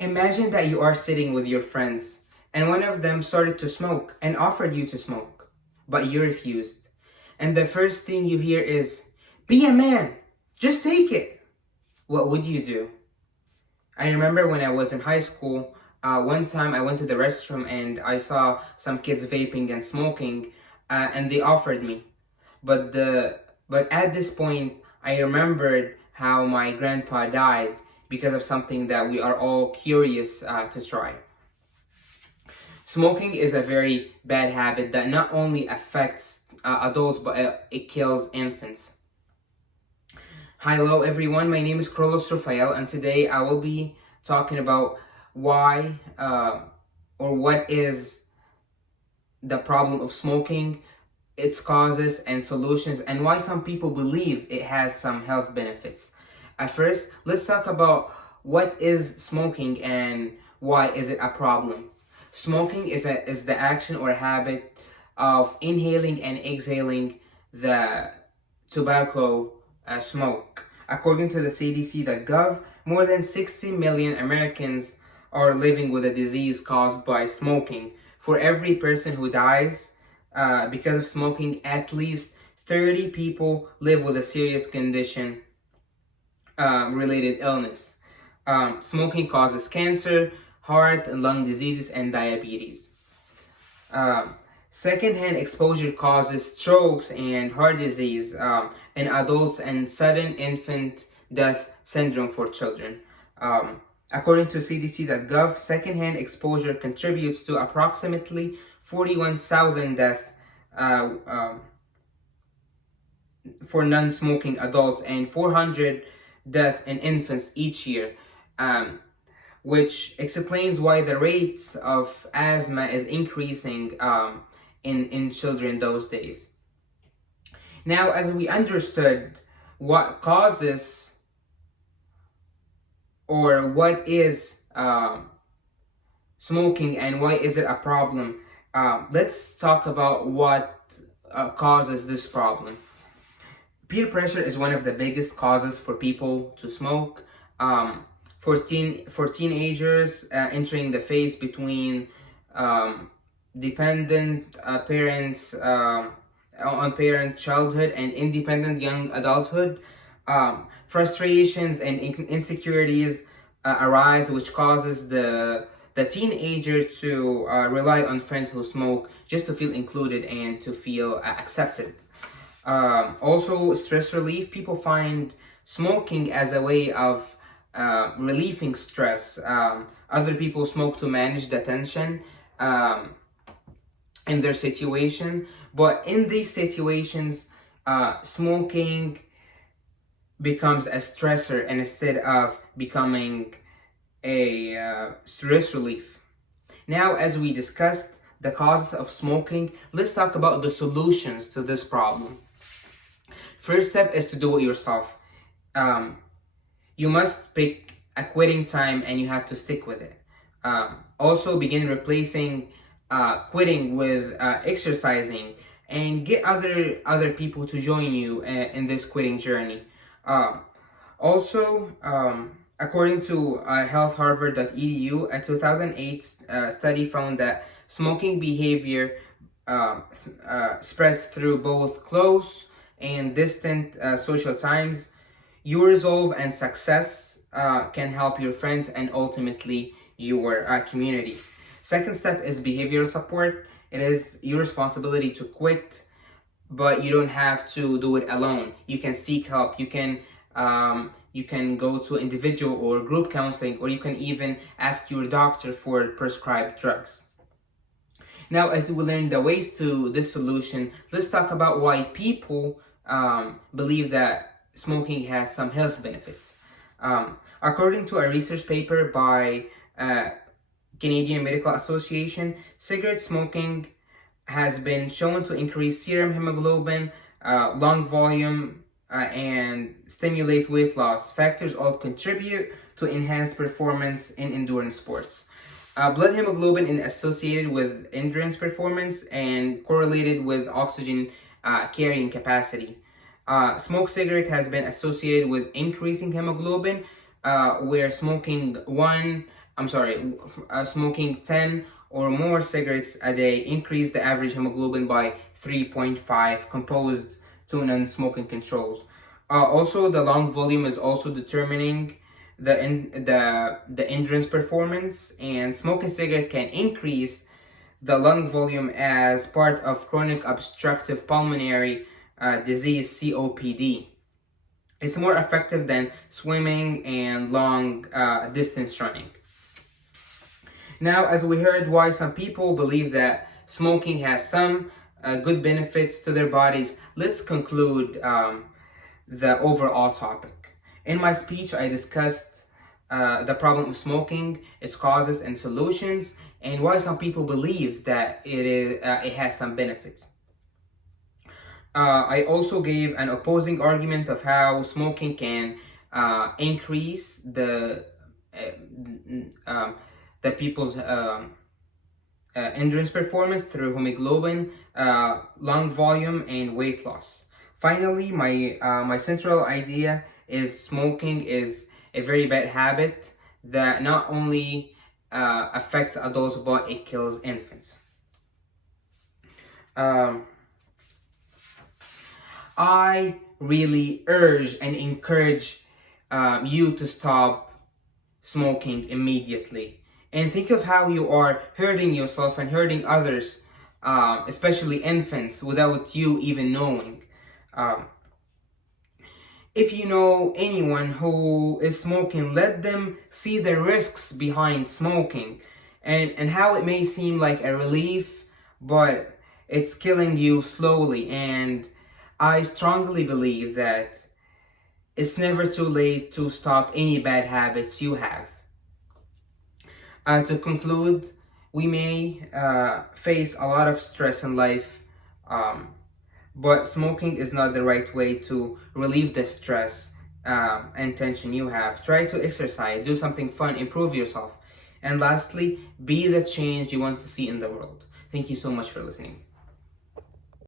Imagine that you are sitting with your friends and one of them started to smoke and offered you to smoke, but you refused. And the first thing you hear is, "Be a man, just take it." What would you do? I remember when I was in high school, one time I went to the restroom and I saw some kids vaping and smoking, and they offered me. But at this point, I remembered how my grandpa died because of something that we are all curious to try. Smoking is a very bad habit that not only affects adults, but it kills infants. Hello everyone, my name is Carlos Rafael, and today I will be talking about why or what is the problem of smoking, its causes and solutions, and why some people believe it has some health benefits. At first, let's talk about what is smoking and why is it a problem. Smoking is the action or habit of inhaling and exhaling the tobacco smoke. According to the CDC.gov, more than 60 million Americans are living with a disease caused by smoking. For every person who dies because of smoking, at least 30 people live with a serious condition related illness. Smoking causes cancer, heart and lung diseases, and diabetes. Secondhand exposure causes strokes and heart disease in adults and sudden infant death syndrome for children. According to CDC.gov, secondhand exposure contributes to approximately 41,000 deaths for non-smoking adults and 400 deaths in infants each year, which explains why the rates of asthma is increasing in children those days. Now, as we understood what causes or what is smoking and why is it a problem, let's talk about what causes this problem. Peer pressure is one of the biggest causes for people to smoke. For teenagers entering the phase between dependent parents on parent childhood and independent young adulthood, frustrations and insecurities arise, which causes the teenager to rely on friends who smoke just to feel included and to feel accepted. Also, stress relief. People find smoking as a way of relieving stress. Other people smoke to manage the tension in their situation, but in these situations, smoking becomes a stressor instead of becoming a stress relief. Now, as we discussed the causes of smoking, let's talk about the solutions to this problem. First step is to do it yourself. You must pick a quitting time and you have to stick with it. Also, begin replacing quitting with exercising, and get other people to join you in this quitting journey. Also, according to healthharvard.edu, a 2008 study found that smoking behavior spreads through both close and distant social times. Your resolve and success can help your friends and ultimately your community. Second step is behavioral support. It is your responsibility to quit, but you don't have to do it alone. You can seek help. You can go to individual or group counseling, or you can even ask your doctor for prescribed drugs. Now, as we learn the ways to this solution, let's talk about why people believe that smoking has some health benefits. According to a research paper by Canadian Medical Association, cigarette smoking has been shown to increase serum hemoglobin, lung volume, and stimulate weight loss. Factors all contribute to enhanced performance in endurance sports. Blood hemoglobin is associated with endurance performance and correlated with oxygen carrying capacity. Smoked cigarette has been associated with increasing hemoglobin, where smoking one smoking 10 or more cigarettes a day increased the average hemoglobin by 3.5 composed to non-smoking controls. Also, the lung volume is also determining the endurance performance, and smoking cigarette can increase the lung volume as part of chronic obstructive pulmonary disease, COPD. It's more effective than swimming and long distance running. Now, as we heard why some people believe that smoking has some good benefits to their bodies, let's conclude the overall topic. In my speech, I discussed the problem of smoking, its causes and solutions, and why some people believe that it has some benefits. I also gave an opposing argument of how smoking can increase the people's endurance performance through hemoglobin, lung volume, and weight loss. Finally, my central idea is smoking is a very bad habit that not only affects adults but it kills infants. I really urge and encourage you to stop smoking immediately. And think of how you are hurting yourself and hurting others, especially infants, without you even knowing. If you know anyone who is smoking, let them see the risks behind smoking and how it may seem like a relief, but it's killing you slowly. And I strongly believe that it's never too late to stop any bad habits you have. To conclude, we may face a lot of stress in life, but smoking is not the right way to relieve the stress and tension you have. Try to exercise, do something fun, improve yourself. And lastly, be the change you want to see in the world. Thank you so much for listening.